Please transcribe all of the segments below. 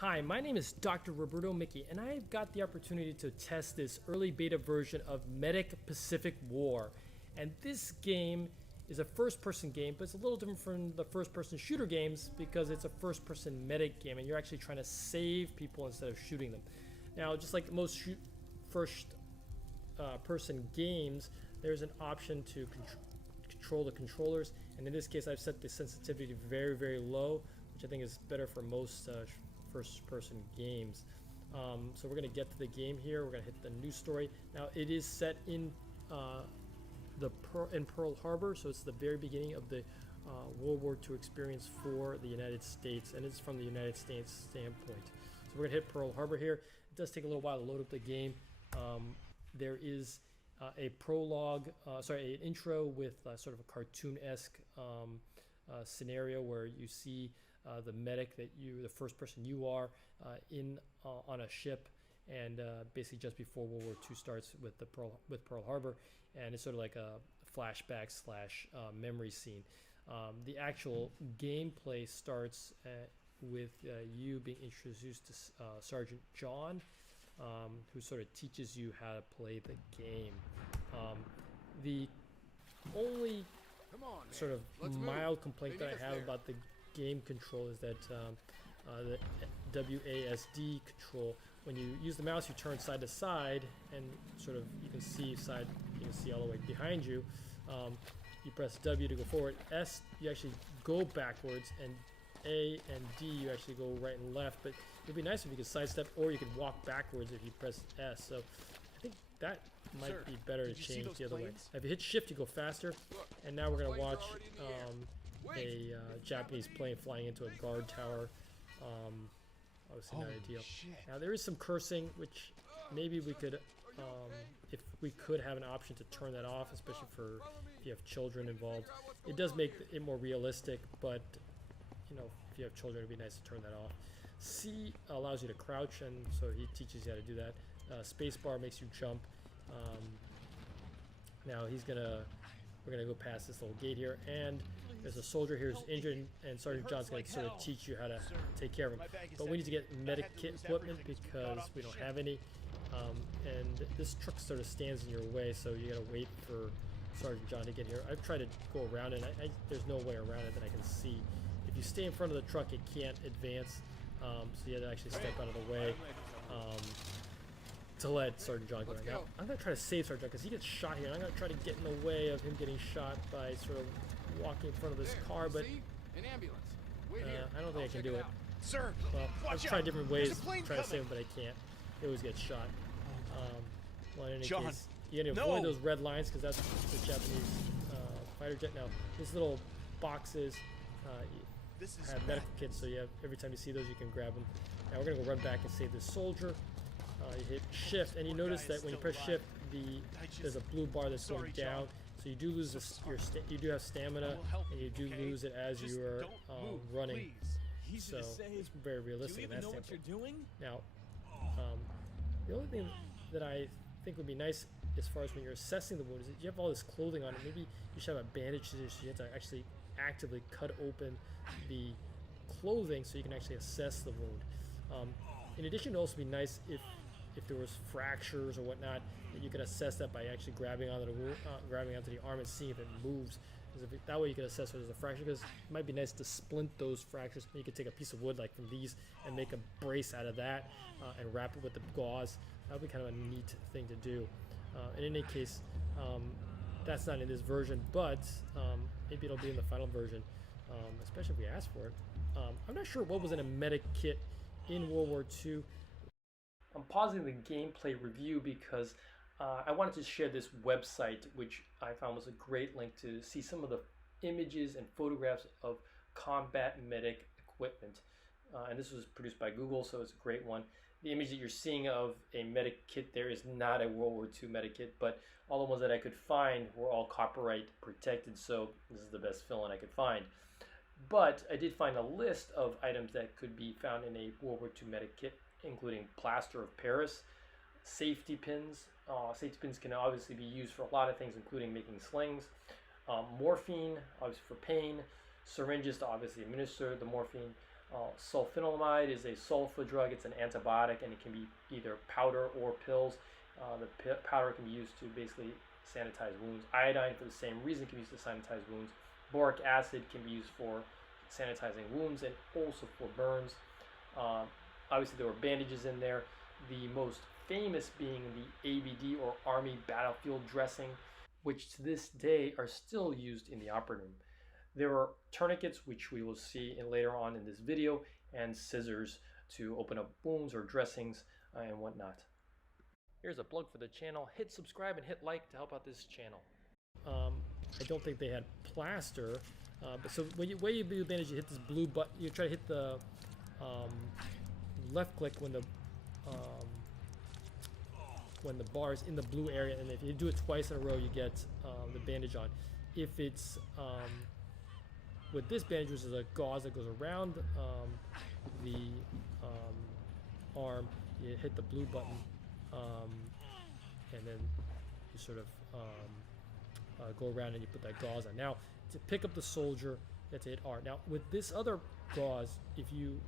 Hi, my name is Dr. Roberto Mickey, and I've got the opportunity to test this early beta version of Medic Pacific War. And this game is a first-person game, but it's a little different from the first-person shooter games because it's a first-person medic game, and you're actually trying to save people instead of shooting them. Now, just like most first-person games, there's an option to control the controllers, and in this case, I've set the sensitivity very, very low, which I think is better for most first-person games. So we're going to get to the game here. We're going to hit the new story. Now it is set in Pearl Harbor, so it's the very beginning of the World War II experience for the United States, and it's from the United States standpoint. So we're going to hit Pearl Harbor here. It does take a little while to load up the game. There is a prologue, an intro with sort of a cartoon-esque scenario where you see the medic the first person you are on a ship, and basically just before World War II starts with Pearl Harbor, and it's sort of like a flashback / memory scene. The actual gameplay starts with you being introduced to Sergeant John, who sort of teaches you how to play the game. The only sort of mild complaint that I have about the game control is that the WASD control, when you use the mouse, you turn side to side, and sort of you can see all the way behind you. You press W to go forward, S you actually go backwards, and A and D you actually go right and left. But it'd be nice if you could sidestep, or you could walk backwards if you press S. So I think that might be better to change the other way. If you hit Shift, you go faster. And now we're going to watch a Japanese plane flying into a guard tower. Obviously not ideal. Now there is some cursing, which maybe we could, if we could have an option to turn that off, especially for if you have children involved. It does make it more realistic, but if you have children, it'd be nice to turn that off. C allows you to crouch, and so he teaches you how to do that. Spacebar makes you jump. Now we're gonna go past this little gate here, and there's a soldier here who's injured, and Sergeant John's going to sort of teach you how to take care of him. But we need to get medic kit equipment because we don't have any, and this truck sort of stands in your way, so you gotta wait for Sergeant John to get here. I've tried to go around it, and there's no way around it that I can see. If you stay in front of the truck, it can't advance, so you have to actually step out of the way to let Sergeant John go. Now, I'm going to try to save Sergeant John because he gets shot here, and I'm going to try to get in the way of him getting shot by sort of walking in front of this car, but I don't think I can do it. Sir, well, I've tried different ways to try to save him, but I can't. He always gets shot. Well, in any case, you got to avoid those red lines because that's the Japanese fighter jet. Now, these little boxes have medical kits, so you have, every time you see those, you can grab them. Now we're going to go run back and save this soldier. You hit Shift, and you notice that when you press Shift, there's a blue bar that's going down. So you do lose you do have stamina, and you do lose it as you are running. So it's very realistic in that standpoint. Now, the only thing that I think would be nice as far as when you're assessing the wound is that you have all this clothing on it. Maybe you should have a bandage, so you have to actually actively cut open the clothing so you can actually assess the wound. In addition, it would also be nice if there was fractures or whatnot, that you could assess that by actually grabbing onto the arm and seeing if it moves. That way you can assess whether there's a fracture, because it might be nice to splint those fractures. You could take a piece of wood like from these and make a brace out of that and wrap it with the gauze. That would be kind of a neat thing to do. In any case, that's not in this version, but maybe it'll be in the final version, especially if we ask for it. I'm not sure what was in a medic kit in World War II. I'm pausing the gameplay review because I wanted to share this website, which I found was a great link to see some of the images and photographs of combat medic equipment. And this was produced by Google, so it's a great one. The image that you're seeing of a medic kit there is not a World War II medic kit, but all the ones that I could find were all copyright protected, so this is the best fill-in I could find. But I did find a list of items that could be found in a World War II medic kit, including plaster of Paris, safety pins. Safety pins can obviously be used for a lot of things, including making slings. Morphine, obviously for pain. Syringes to obviously administer the morphine. Sulfanilamide is a sulfa drug. It's an antibiotic, and it can be either powder or pills. The powder can be used to basically sanitize wounds. Iodine, for the same reason, can be used to sanitize wounds. Boric acid can be used for sanitizing wounds and also for burns. Obviously, there were bandages in there. The most famous being the ABD, or Army Battlefield Dressing, which to this day are still used in the operating room. There are tourniquets, which we will see later on in this video, and scissors to open up wounds or dressings and whatnot. Here's a plug for the channel. Hit subscribe and hit like to help out this channel. I don't think they had plaster, but so when you do bandage, you hit this blue button. You try to hit the left click when the bar is in the blue area, and if you do it twice in a row, you get the bandage on. If it's with this bandage, which is a gauze that goes around the arm, you hit the blue button, and then you sort of go around and you put that gauze on. Now, to pick up the soldier, you have to hit R. Now, with this other gauze, if you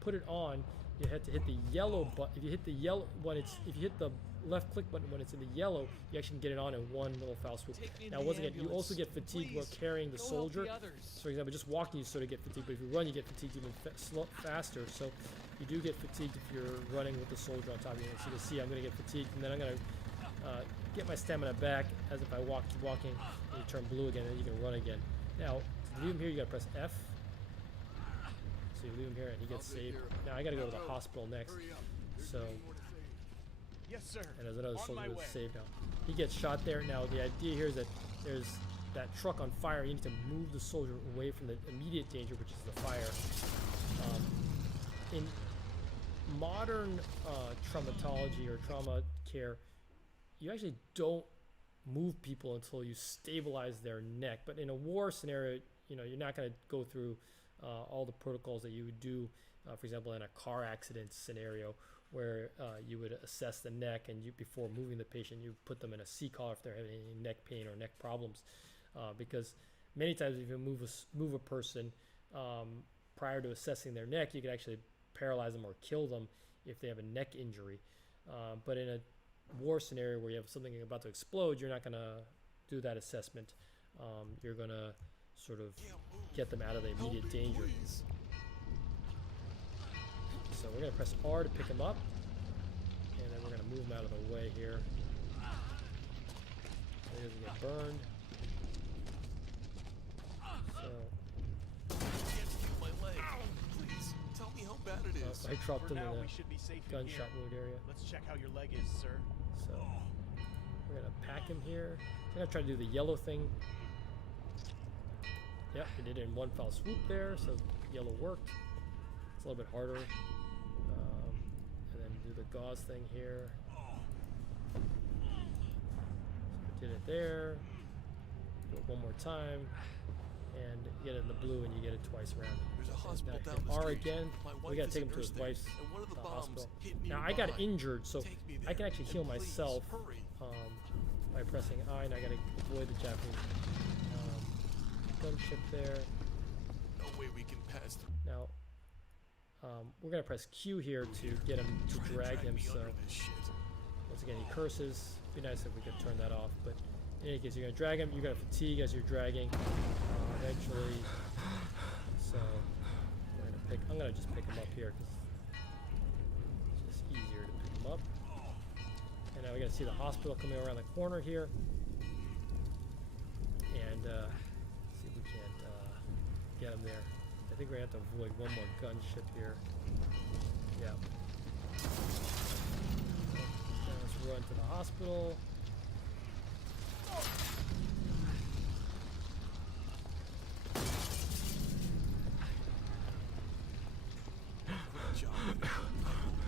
put it on, you have to hit the yellow button. If you hit the yellow if you hit the left click button when it's in the yellow, you actually can get it on in one little foul swoop. Now, once again, you also get fatigued while carrying the soldier. So, for example, just walking, you sort of get fatigued, but if you run, you get fatigued even faster. So, you do get fatigued if you're running with the soldier on top of you. So, you can see I'm going to get fatigued, and then I'm going to get my stamina back as if I keep walking, and you turn blue again, and you can run again. Now, to leave him here, you got to press F. So you leave him here, and he gets saved. Now I got to go to the hospital next. So, yes, sir. And there's another soldier that's saved now. He gets shot there. Now the idea here is that there's that truck on fire. You need to move the soldier away from the immediate danger, which is the fire. In modern traumatology or trauma care, you actually don't move people until you stabilize their neck. But in a war scenario, you're not going to go through all the protocols that you would do, for example, in a car accident scenario, where you would assess the neck, and before moving the patient, you put them in a C-collar if they're having any neck pain or neck problems, because many times if you move a person prior to assessing their neck, you can actually paralyze them or kill them if they have a neck injury. But in a war scenario where you have something about to explode, you're not going to do that assessment. You're going to sort of get them out of the immediate danger. So we're going to press R to pick him up, and then we're going to move him out of the way here so he doesn't get burned. So I dropped him in a gunshot wound area. Let's check how your leg is, sir. So we're going to pack him here. I'm going to try to do the yellow thing. Yep, we did it in one foul swoop there, so yellow worked. It's a little bit harder. And then do the gauze thing here. So we did it there. Do it one more time. And get it in the blue, and you get it twice around. There's a hospital down the R street. again. We gotta take him to his wife's hospital. Now I got injured, so I can actually heal myself by pressing I, and I gotta avoid the Japanese gunship there. No way we can pass through. Now we're gonna press Q here to get him to drag him. So once again, he curses. It'd be nice if we could turn that off, but in any case, you're gonna drag him. You're gonna fatigue as you're dragging. Eventually, so I'm gonna just pick him up here because it's just easier to pick him up. And now we're gonna see the hospital coming around the corner here, and see if we can't get him there. I think we're gonna have to avoid one more gunship here. Yeah. So let's run to the hospital.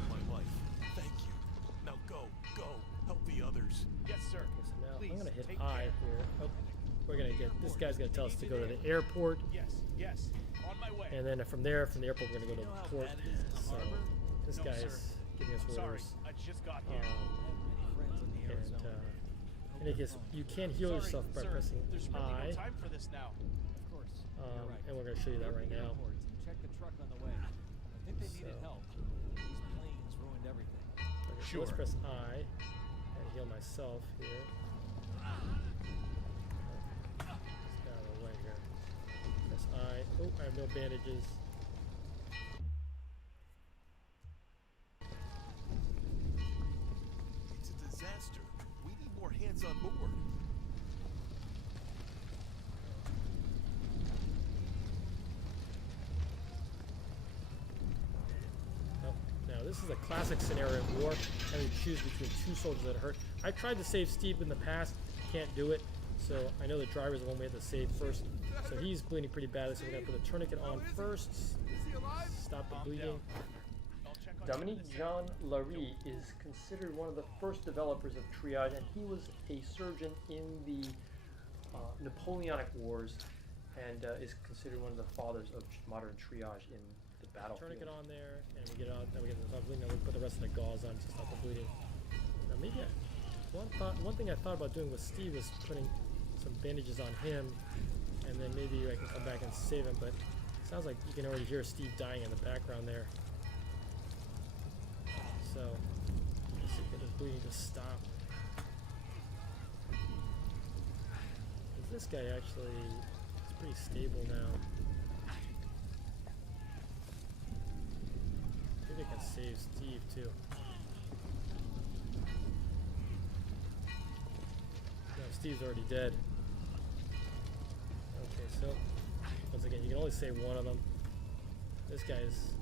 My wife. Thank you. Now go. Help the others. Yes, sir. Okay, so now Please, I'm gonna hit take I care. here. Oh, we're gonna get this guy's gonna tell us to go to the airport, Yes. On my way. and then from the airport we're gonna go to the port. So this No, guy's sir. giving us Sorry, orders. I just got here. And in any case, you can heal Sorry, yourself by sir. pressing There's really I, no time for this now. and we're gonna show you that right now. check the truck on the way. I think they needed help. These planes ruined everything. Okay, so let's press I and heal myself here. Let's get out of the way here. Press I. Oh, I have no bandages. It's a disaster. We need more hands on board. This is a classic scenario in war, having to choose between two soldiers that hurt. I tried to save Steve in the past, can't do it, so I know the driver's the one we had to save first. So he's bleeding pretty badly, so we're going to put the tourniquet on first, stop the bleeding. Dominique Jean Larry is considered one of the first developers of Triage, and he was a surgeon in the Napoleonic Wars, and is considered one of the fathers of modern triage in the battlefield. Tourniquet on there, and we get it out. Then we get the stop bleeding. Now we put the rest of the gauze on to stop the bleeding. Now maybe one thing I thought about doing with Steve was putting some bandages on him, and then maybe I can come back and save him. But it sounds like you can already hear Steve dying in the background there. So let's see if we get his bleeding to stop. This guy actually is pretty stable now. Maybe I can save Steve too. No, Steve's already dead. Okay, so once again, you can only save one of them. This guy's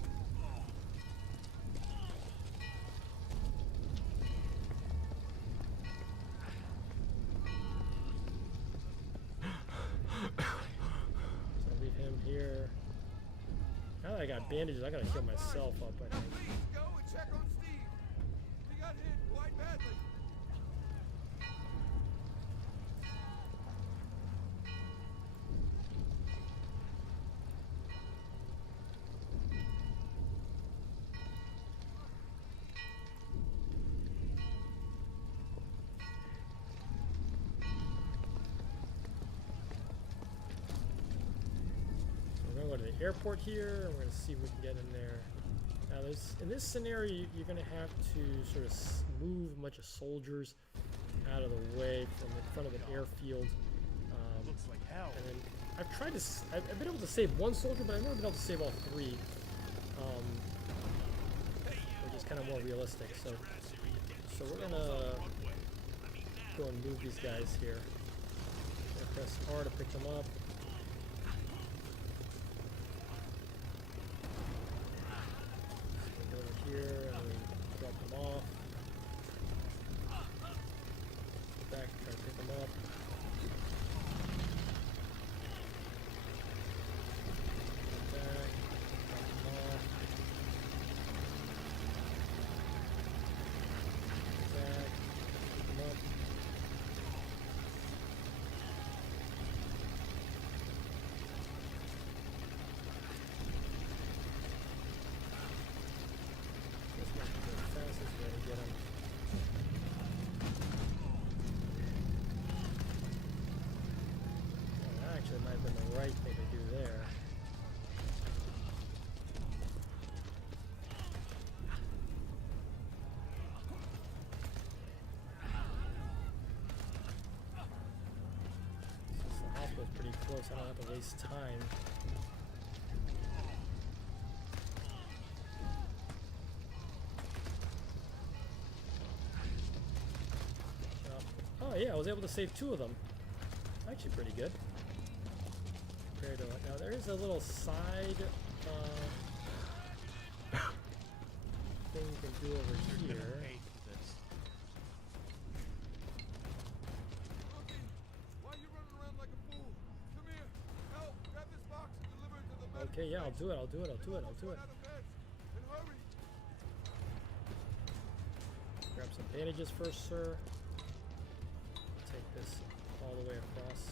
I got bandages. I gotta heal myself up, I think. Please go and check on Steve. He got hit quite badly. Go to the airport here, and we're going to see if we can get in there. Now, in this scenario, you're going to have to sort of move a bunch of soldiers out of the way from in front of an airfield. Looks like hell. And then I've tried to, I've been able to save one soldier, but I've never been able to save all three, which is kind of more realistic. So we're going to go and move these guys here. I'm going to press R to pick them up. Here, and we drop them off. Back, try to pick them up. Back, drop them off. Back, pick them up. Right thing to do there. Since the hospital's pretty close, I don't have to waste time. Oh yeah, I was able to save two of them. Actually pretty good. Now there is a little side thing you can do over here. Why are you running around like a fool? Come here. Help. Grab this box and deliver it to the medic. Okay, yeah, I'll do it. And hurry. Grab some bandages first, sir. Take this all the way across.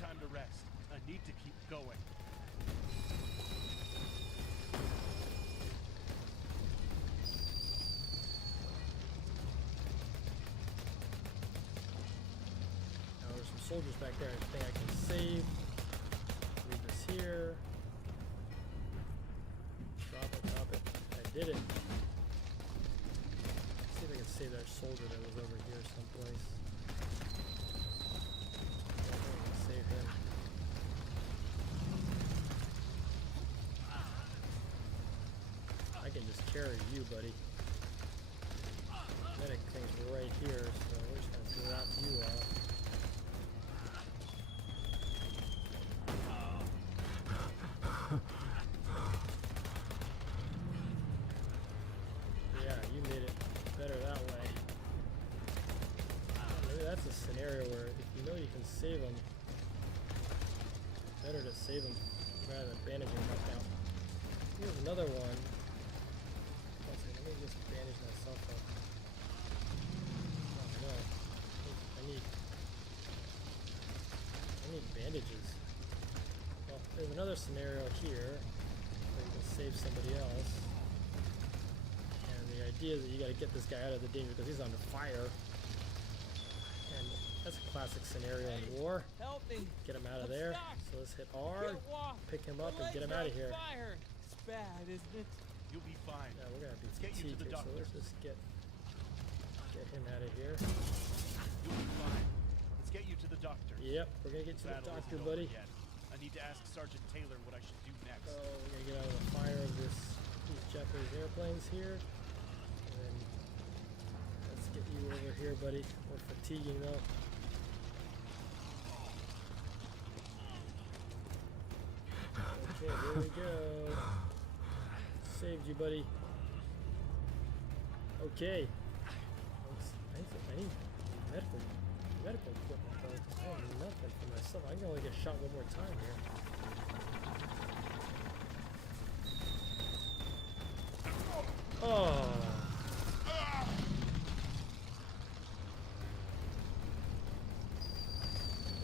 time to rest. I need to keep going. Now there's some soldiers back there. I think I can save. Leave this here. Drop it, drop it. I did it. Let's see if I can save that soldier that was over here someplace. I think I can save him. I can just carry you, buddy. Medic thing's right here, so we're just gonna drop you off. Yeah, you made it better that way. Maybe that's a scenario where if you know you can save them, better to save them rather than bandaging them up now. Here's another one. Let me just bandage myself up. Oh no. I need bandages. Well, there's another scenario here where you can save somebody else. And the idea is that you gotta get this guy out of the danger because he's under fire. And that's a classic scenario in war. Help me. Get him out of I'm there. stuck. So let's hit R, Can't walk. pick him up, My and get him legs out of are here. on fire. It's bad, isn't it? You'll be fine. Yeah, we're gonna be Let's get you to fatigued the here, so doctor. let's just get him out of here. You'll be fine. Let's get you to the doctor. Yep, we're gonna get to the Battle doctor, isn't over buddy. yet. I need to ask Sergeant Taylor what I should do next. Oh, we're gonna get out of the fire of these Japanese airplanes here. And then let's get you over here, buddy. We're fatiguing though. Okay, here we go. Saved you, buddy. Okay. I need medical equipment though, 'cause I have nothing for myself. I can only get shot one more time here. Oh.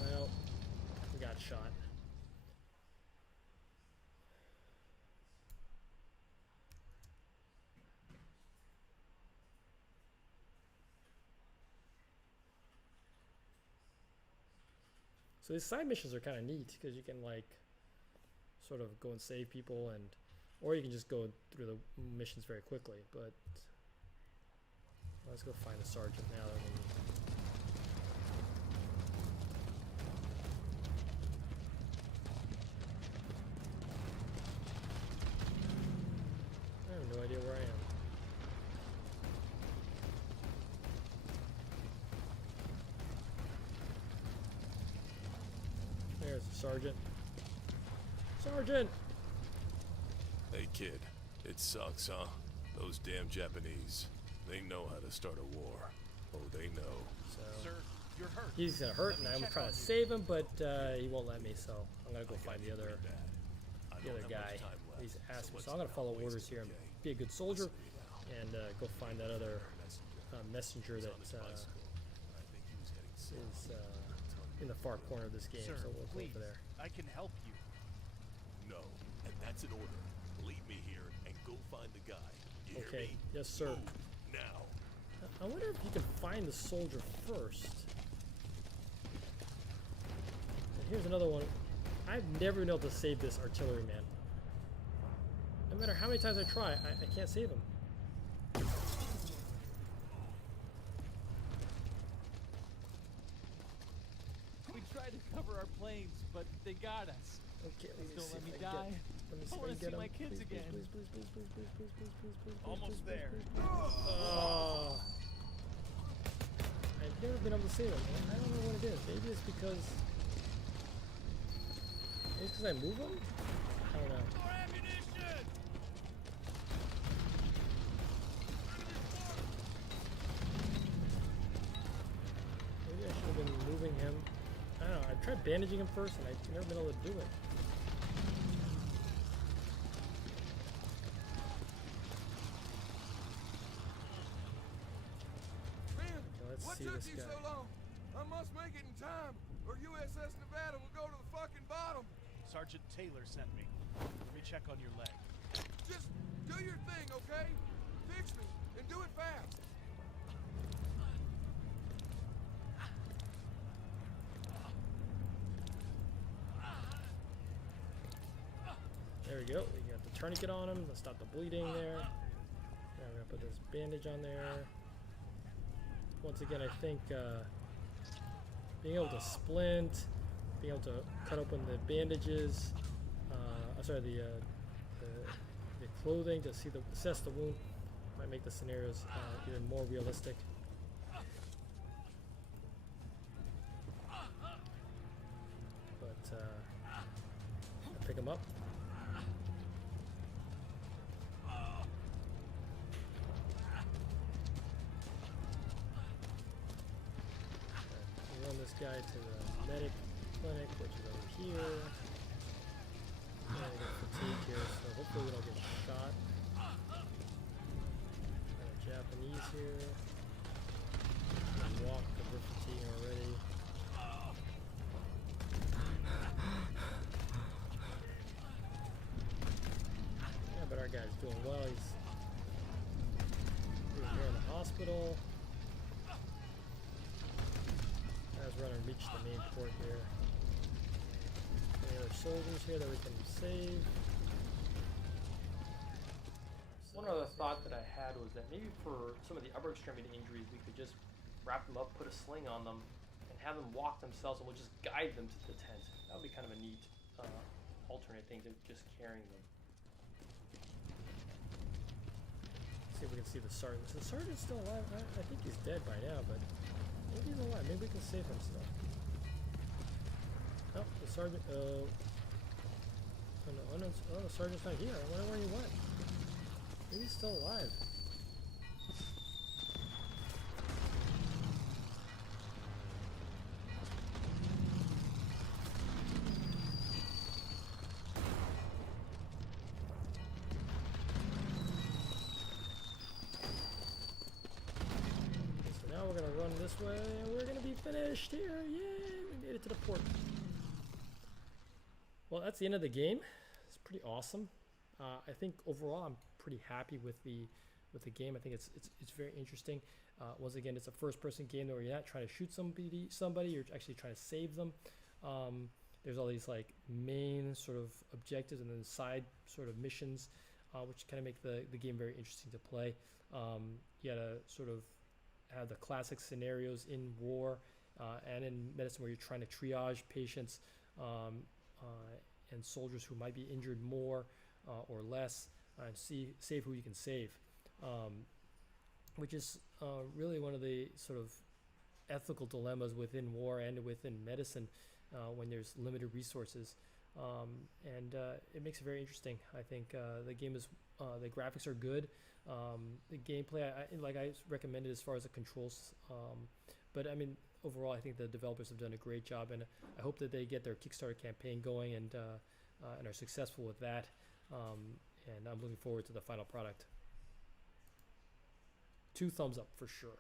Well, we got shot. So these side missions are kind of neat because you can like sort of go and save people, and or you can just go through the missions very quickly. But let's go find a sergeant now that I have no idea where I am. There's the sergeant. Sergeant! Hey kid, it sucks, huh? Those damn Japanese. They know how to start a war. Oh, they know. So Sir, you're hurt. he's gonna hurt, and I'm trying to save him, but he won't let me. So I'm gonna go find the other guy. He's asked me, so I'm gonna follow orders here and be a good soldier, and go find that other messenger that is in the far corner of this game. Sir, So we'll go please, over there. I can help you. No, and that's an order. Leave me here and go find the guy. You hear Okay. me? Yes, sir. Move now. I wonder if you can find the soldier first. And here's another one. I've never been able to save this artilleryman. No matter how many times I try, I can't save him. We tried to cover our planes, but they got us. Okay, let me Don't see let if me I die. get. Let me see I if I wanna can get see him. my kids Please, again. Please, please, please, please, please, please, please, please, please, please, Almost please, there. please, please. Oh. I've never been able to save him. I don't know what it is. Maybe it's because. Maybe it's because I move him? I don't know. More ammunition! Maybe I should have been moving him. I don't know. I've tried bandaging him first, and I've never been able to do it. Man, Okay, let's what see took this you guy. so long? I must make it in time, or USS Nevada will go to the fucking bottom. Sergeant Taylor sent me. Let me check on your leg. Just do your thing, okay? Fix me, and do it fast. There we go. We got the tourniquet on him to stop the bleeding there. Now we're gonna put this bandage on there. Once again, I think being able to splint, being able to cut open the bandages, the clothing to assess the wound might make the scenarios even more realistic. But I'll pick him up. Run this guy to the medic clinic, which is over here. And I get fatigued here, so hopefully we don't get shot. Got a Japanese here. Walk because we're fatiguing already. Yeah, but our guy's doing well. He's here in the hospital. As we're gonna reach the main port here. Any other soldiers here that we can save? One other thought that I had was that maybe for some of the upper extremity injuries, we could just wrap them up, put a sling on them, and have them walk themselves, and we'll just guide them to the tent. That would be kind of a neat alternate thing to just carrying them. See if we can see the sergeant. Is the sergeant still alive? I think he's dead by now, but maybe he's alive. Maybe we can save him still. Oh, the sergeant. Oh no, the sergeant's not here. I wonder where he went. Maybe he's still alive. So now we're gonna run this way, and we're gonna be finished here. Yay! We made it to the port. Well, that's the end of the game. It's pretty awesome. I think overall I'm pretty happy with the game. I think it's very interesting. Once again, it's a first-person game where you're not trying to shoot somebody. You're actually trying to save them. There's all these like main sort of objectives and then side sort of missions, which kind of make the game very interesting to play. You gotta sort of have the classic scenarios in war and in medicine where you're trying to triage patients and soldiers who might be injured more or less, and save who you can save, which is really one of the sort of ethical dilemmas within war and within medicine when there's limited resources, and it makes it very interesting. I think the game is the graphics are good, the gameplay I recommended as far as the controls, but I mean overall I think the developers have done a great job, and I hope that they get their Kickstarter campaign going and are successful with that. And I'm looking forward to the final product. 2 thumbs up for sure.